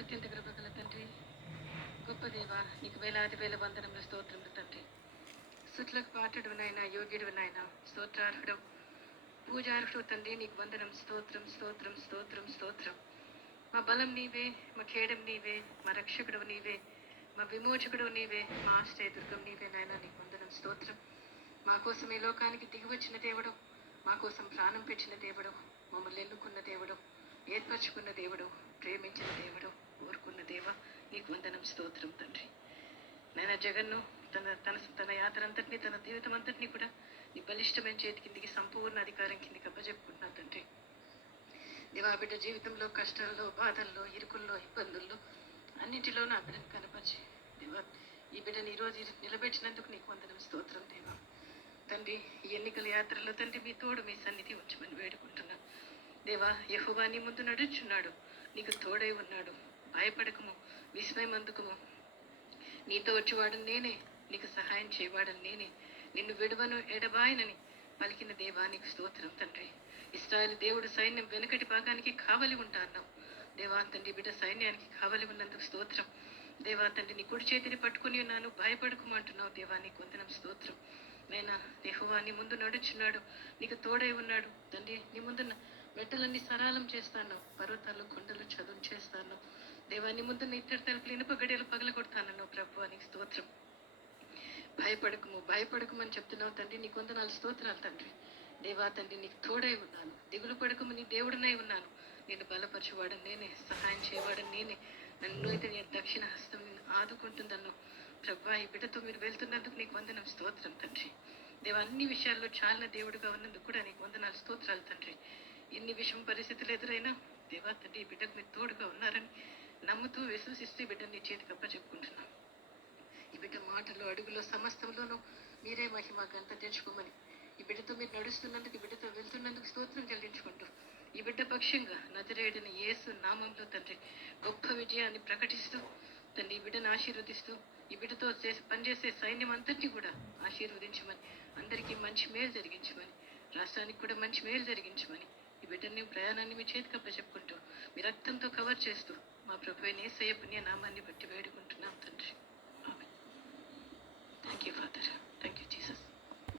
అత్యంత కృపగల తండ్రి, గొప్ప దేవ, నీకు వేలాది వేల వందనముల స్తోత్రములు తండ్రి. స్తుతులకు పాత్రుడు నాయన, యోగ్యుడు నాయన, స్తోత్రార్హుడు, పూజార్హుడు తండ్రి. నీకు వందనం, స్తోత్రం స్తోత్రం స్తోత్రం స్తోత్రం. మా బలం నీవే, మా ఖేడం నీవే, మా రక్షకుడు నీవే, మా విమోచకుడు నీవే, మా ఆశ్రయదుర్గం నీవే నాయన. నీకు వందనం, స్తోత్రం. మా కోసం ఈ లోకానికి దిగి వచ్చిన దేవుడు, మా కోసం ప్రాణం పెట్టిన దేవుడు, మమ్మల్ని ఎన్నుకున్న దేవుడు, ఏర్పరచుకున్న దేవుడు, ప్రేమించిన దేవుడు, కోరుకున్న దేవ, నీకు వందనం, స్తోత్రం తండ్రి. నాయన జగన్ను తన తన తన యాత్ర అంతటినీ, తన జీవితం అంతటినీ కూడా నీ బలిష్టమైన చేతి కిందికి, సంపూర్ణ అధికారం కిందికి అప్పచెప్పుకుంటున్నా తండ్రి. దేవా, బిడ్డ జీవితంలో కష్టాల్లో, బాధల్లో, ఇరుకుల్లో, ఇబ్బందుల్లో అన్నింటిలో నా బిడ్డను కనపరిచి దేవా, ఈ బిడ్డని ఈరోజు నిలబెట్టినందుకు నీకు వందనం, స్తోత్రం దేవా. తండ్రి, ఈ ఎన్నికల యాత్రలో తండ్రి మీ తోడు, మీ సన్నిధి ఉంచమని వేడుకుంటున్నాను దేవా. యెహోవా నీ ముందు నడుచున్నాడు, నీకు తోడై ఉన్నాడు. భయపడకము, విస్మయం అందుకుము. నీతో వచ్చేవాడు నేనే, నీకు సహాయం చేయవాడని నేనే, నిన్ను విడువను ఎడబాయనని పలికిన దేవా, నీకు స్తోత్రం తండ్రి. ఇశ్రాయేలు దేవుడు సైన్యం వెనుకటి భాగానికి కావలి ఉంటా అన్నావు దేవా. తండ్రి, బిడ్డ సైన్యానికి కావలి ఉన్నందుకు స్తోత్రం దేవా. తండ్రి, నీ కుడి చేతిని పట్టుకుని ఉన్నాను, భయపడకమంటున్నావు దేవా, నీకు వందనం, స్తోత్రం. నైనా యెహోవా నీ ముందు నడుచున్నాడు, నీకు తోడై ఉన్నాడు తండ్రి. నీ ముందు మెట్టలన్నీ సరాలం చేస్తాను, పర్వతాలు కొండలు చదువు చేస్తాను దేవా. నీ ముందు ఇత్తడి తలుపులు, ఇనుప గడియలు పగలగొడతానన్నావు ప్రభు, నీకు స్తోత్రం. భయపడకమని చెప్తున్నావు తండ్రి, నీకు వందనాలు, స్తోత్రాలు తండ్రి. దేవా తండ్రి, నీకు తోడై ఉన్నాను, దిగులు పడకము, నీ దేవుడినై ఉన్నాను. నేను బలపరచువాడని నేనే, సహాయం చేయవాడని నేనే, నన్ను అయితే నేను దక్షిణ హస్తం ఆదుకుంటుందన్నావు ప్రభా. ఈ బిడ్డతో మీరు వెళ్తున్నందుకు నీకు వందనం, స్తోత్రం తండ్రి. దేవా, అన్ని విషయాల్లో చాలిన దేవుడుగా ఉన్నందుకు కూడా నీకు వందనాలు, స్తోత్రాలు తండ్రి. ఎన్ని విషయం పరిస్థితులు ఎదురైనా దేవా తండ్రి, ఈ బిడ్డకు మీరు తోడుగా ఉన్నారని నమ్ముతూ విశ్వసిస్తూ ఈ బిడ్డని నీ చేతికి అప్పచెప్పుకుంటున్నాం. ఈ బిడ్డ మాటలు, అడుగులో, సమస్తంలోనూ మీరే మహిమ ఘనత తెచ్చుకోమని, ఈ బిడ్డతో మీరు నడుస్తున్నందుకు, ఈ బిడ్డతో వెళ్తున్నందుకు స్తోత్రం చెల్లించుకుంటూ, ఈ బిడ్డ పక్షంగా నజరేయుడైన యేసు నామంలో తండ్రి గొప్ప విజయాన్ని ప్రకటిస్తూ తండ్రి, ఈ బిడ్డను ఆశీర్వదిస్తూ, ఈ బిడ్డతో పనిచేసే సైన్యం అంతటినీ కూడా ఆశీర్వదించమని, అందరికీ మంచి మేలు జరిగించమని, రాష్ట్రానికి కూడా మంచి మేలు జరిగించమని, ఈ బిడ్డని ప్రయాణాన్ని మీ చేతికి అప్పచెప్పుకుంటూ, మీ రక్తంతో కవర్ చేస్తూ, మా ప్రభువైన యేసయ్య పుణ్య నామాన్ని బట్టి వేడుకుంటున్నాం తండ్రి. ఆమేన్. Thank you father, thank you Jesus.